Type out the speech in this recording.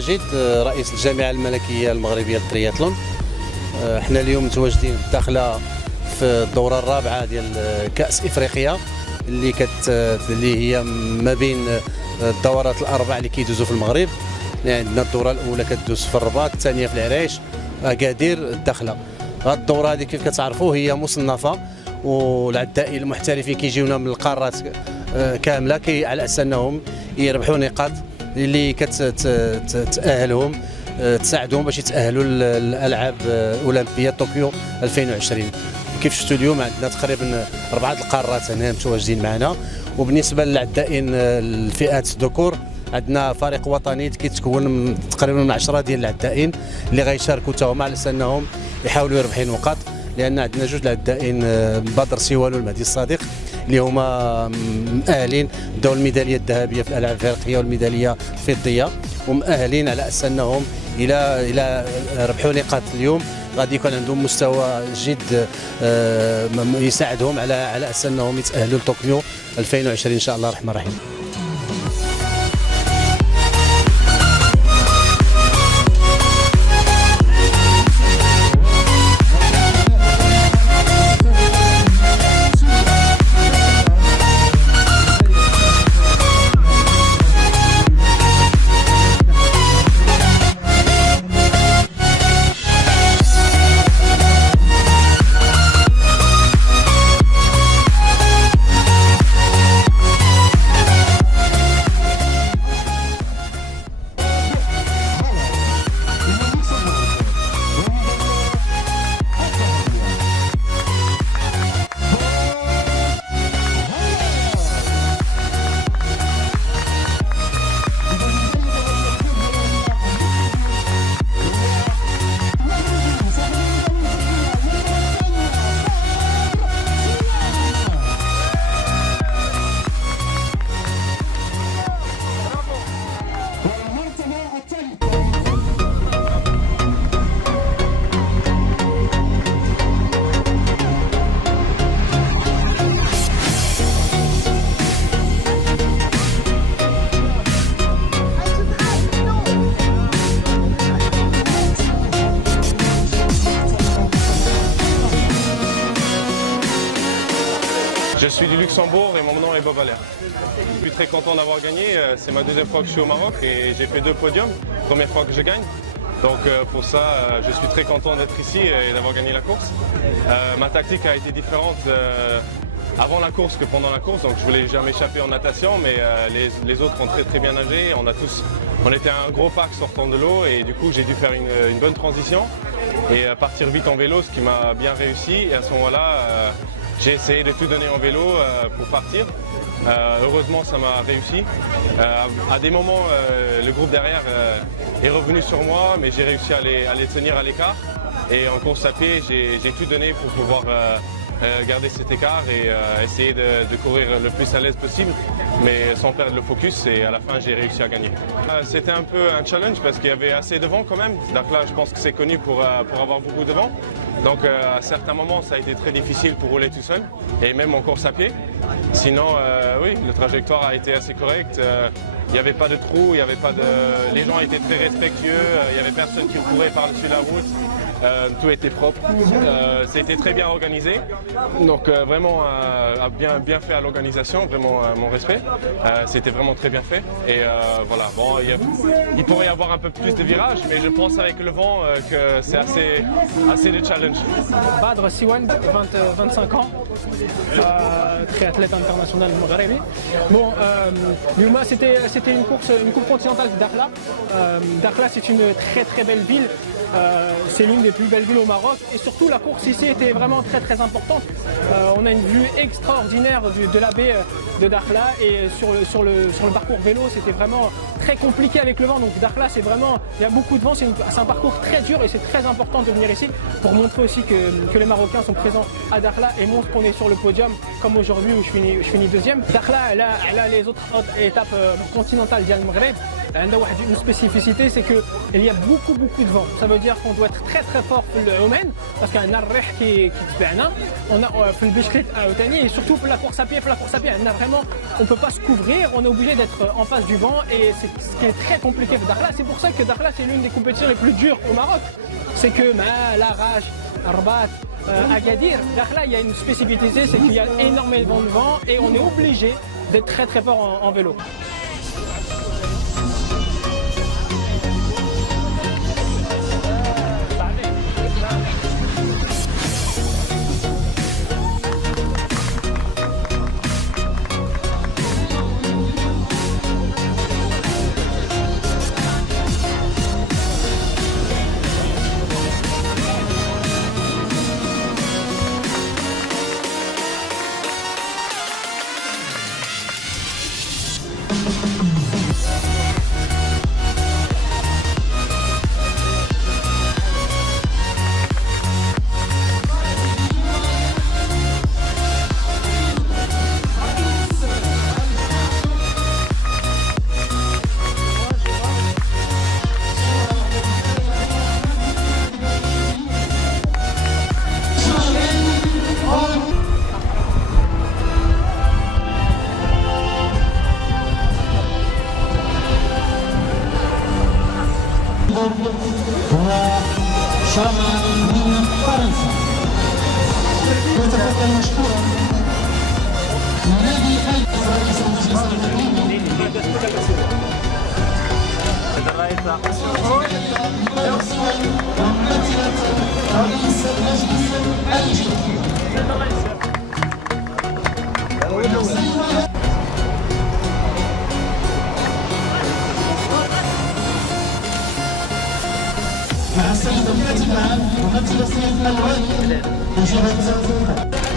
ماجد رئيس الجامعة الملكية المغربية للترياثلون. احنا اليوم متواجدين بالداخلة في الدورة الرابعة ديال كأس إفريقيا اللي هي ما بين الدورات الأربع اللي كيدوزوا في المغرب. يعني عندنا الدورة الأولى كتدوز في الرباط، الثانية في العريش، أكادير، الداخلة. هذه الدورة هذه كيف كتعرفوا هي مصنفة، والعدائين المحترفين كيجيونا من القارات كاملة على أساس أنهم يربحوا نقاط اللي كتأهلهم تساعدهم باش يتأهلوا للألعاب الأولمبية طوكيو 2020. كيف شفتوا اليوم عندنا تقريبا 4 القارات هنا متواجدين معنا. وبالنسبة للعدائين الفئات الذكور عندنا فريق وطني كيتكون من تقريبا من 10 ديال العدائين اللي غيشاركوا حتى هما على اساس انهم يحاولوا يربحوا نقاط، لان عندنا جوج العدائين بدر سيوال والمهدي الصادق اللي هما مؤهلين بداو الميداليه الذهبيه في الالعاب الافريقيه والميداليه الفضيه، ومؤهلين على اساس انهم الى ربحوا نقاط اليوم غادي يكون عندهم مستوى جد يساعدهم على اساس انهم يتاهلوا لطوكيو 2020 ان شاء الله الرحمن الرحيم. Je suis du Luxembourg et mon nom est Bob Allaire. Je suis très content d'avoir gagné. C'est ma deuxième fois que je suis au Maroc et j'ai fait 2 podiums. Première fois que je gagne. Donc pour ça, je suis très content d'être ici et d'avoir gagné la course. Ma tactique a été différente avant la course que pendant la course. Donc je voulais jamais échapper en natation, mais les autres ont très bien nagé. On était un gros pack sortant de l'eau et du coup j'ai dû faire une bonne transition et partir vite en vélo, ce qui m'a bien réussi. Et à ce moment-là, j'ai essayé de tout donner en vélo pour partir. Heureusement, ça m'a réussi. À des moments, le groupe derrière est revenu sur moi, mais j'ai réussi à les tenir à l'écart. Et en course à pied, j'ai tout donné pour pouvoir garder cet écart et essayer de courir le plus à l'aise possible, mais sans perdre le focus. Et à la fin, j'ai réussi à gagner. C'était un peu un challenge parce qu'il y avait assez de vent quand même. Dakhla, je pense que c'est connu pour avoir beaucoup de vent. Donc à certains moments, ça a été très difficile pour rouler tout seul, et même en course à pied. Sinon, oui, la trajectoire a été assez correcte. Il n'y avait pas de trous, les gens étaient très respectueux, il n'y avait personne qui courait par-dessus la route. Tout était propre. C'était très bien organisé. Donc vraiment bien fait à l'organisation, vraiment mon respect. C'était vraiment très bien fait. Et voilà, bon, il pourrait y avoir un peu plus de virages, mais je pense avec le vent que c'est assez de challenge. Badr Siwan, 25 ans, triathlète international maghrébi. Bon, Yuma, c'était une course continentale de Dakhla. Dakhla, c'est une très belle ville. C'est l'une des plus belles villes au Maroc, et surtout la course ici était vraiment très importante. On a une vue extraordinaire de la baie de Dakhla, et sur le parcours vélo c'était vraiment très compliqué avec le vent. Donc Dakhla, c'est vraiment, il y a beaucoup de vent, c'est un parcours très dur, et c'est très important de venir ici pour montrer aussi que les Marocains sont présents à Dakhla et montrent qu'on est sur le podium, comme aujourd'hui où je finis deuxième. Dakhla elle a les autres étapes continentales d'Al Maghreb. elle a une spécificité, c'est qu'il y a beaucoup de vent. Ça veut dire qu'on doit être très fort pour le Oman, parce qu'il y a un arrêt qui تبعنا. On a في البيسكليت et surtout pour la course à pied, on ne peut pas se couvrir, on est obligé d'être en face du vent et c'est ce qui est très compliqué pour Dakhla. C'est pour ça que Dakhla c'est l'une des compétitions les plus dures au Maroc. C'est que Larache, Rabat, Agadir, Dakhla il y a une spécificité, c'est qu'il y a énormément de vent et on est obligé d'être très fort en vélo. شمال من فرنسا يتفضل مشكورا نادي فايز رئيس المجلس الحكومي وممثلة رئيس المجلس الاشتراكي مع السيد الكاتب العام ممثل السيد الوالي وجهة